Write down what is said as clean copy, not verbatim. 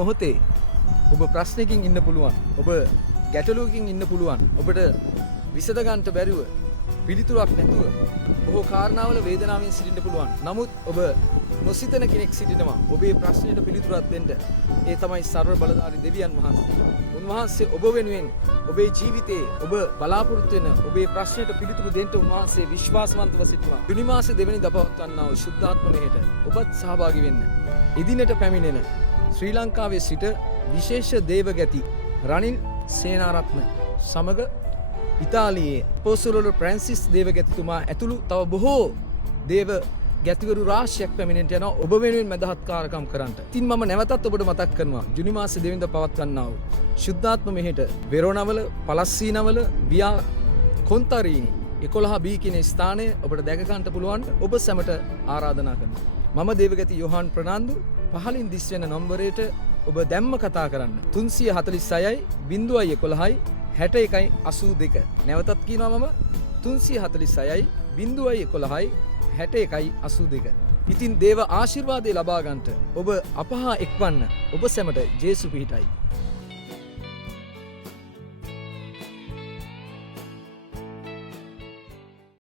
මොහොතේ ඔබ ප්‍රශ්නකින් ඉන්න පුළුවන්. ඔබ ගැටලුවකින් ඉන්න පුළුවන්. ඔබට විසඳ ගන්නට බැරිව පිළිතුරක් නැතුව බොහෝ කාරණාවල වේදනාවෙන් සිටින්න පුළුවන්. නමුත් ඔබ නොසිතන කෙනෙක් සිටිනවා. ඔබේ ප්‍රශ්නයට පිළිතුරක් දෙන්න. ඒ තමයි සර්ව බලධාරී දෙවියන් වහන්සේ. උන්වහන්සේ ඔබ වෙනුවෙන් ඔබේ ජීවිතයේ ඔබ බලාපොරොත්තු වෙන ඔබේ ප්‍රශ්නයට පිළිතුරු දෙන්න උන්වහන්සේ විශ්වාසවන්තව සිටිනවා. ජුනි මාසේ 2 වෙනිදා පවත්වන්නා වූ ශුද්ධාත්ම මෙහෙට ඔබත් සහභාගී වෙන්න. එදිනට පැමිණෙන ශ්‍රී ලංකාවේ සිට විශේෂ දේවගති රනිල් සේනාරත්න සමග ඉතාලියේ පොසොලොල ප්‍රැන්සිස් දේවගතිතුමා ඇතුළු තව බොහෝ දේව ගැතිවරු රාශියක් පැමිණෙන්නට යනවා ඔබ වෙනුවෙන් මැදහත්කාරකම් කරන්නට. ඉතින් මම නැවතත් ඔබට මතක් කරනවා ජුනි මාසේ 2 වෙනිදා පවත්වන්නා වූ ශුද්ධාත්ම මෙහෙට වෙරෝනවල, පලස්සීනවල, වියා කොන්තරීනි 11B කියන ස්ථානය ඔබට දැක ගන්නට පුළුවන්. ඔබ සැමට ආරාධනා කරනවා. මම දේවගති යොහාන් ප්‍රනාන්දු පහලින් දිස් වෙන නම්බරයට ඔබ දැම්ම කතා කරන්න 346යි 011යි 61යි 82. නැවතත් කියනවා මම 346යි 011යි 61යි 82. ඉතින් දේව ආශිර්වාදය ලබා ගන්නට ඔබ අපහා එක්වන්න. ඔබ සැමට ජේසු පිහිටයි.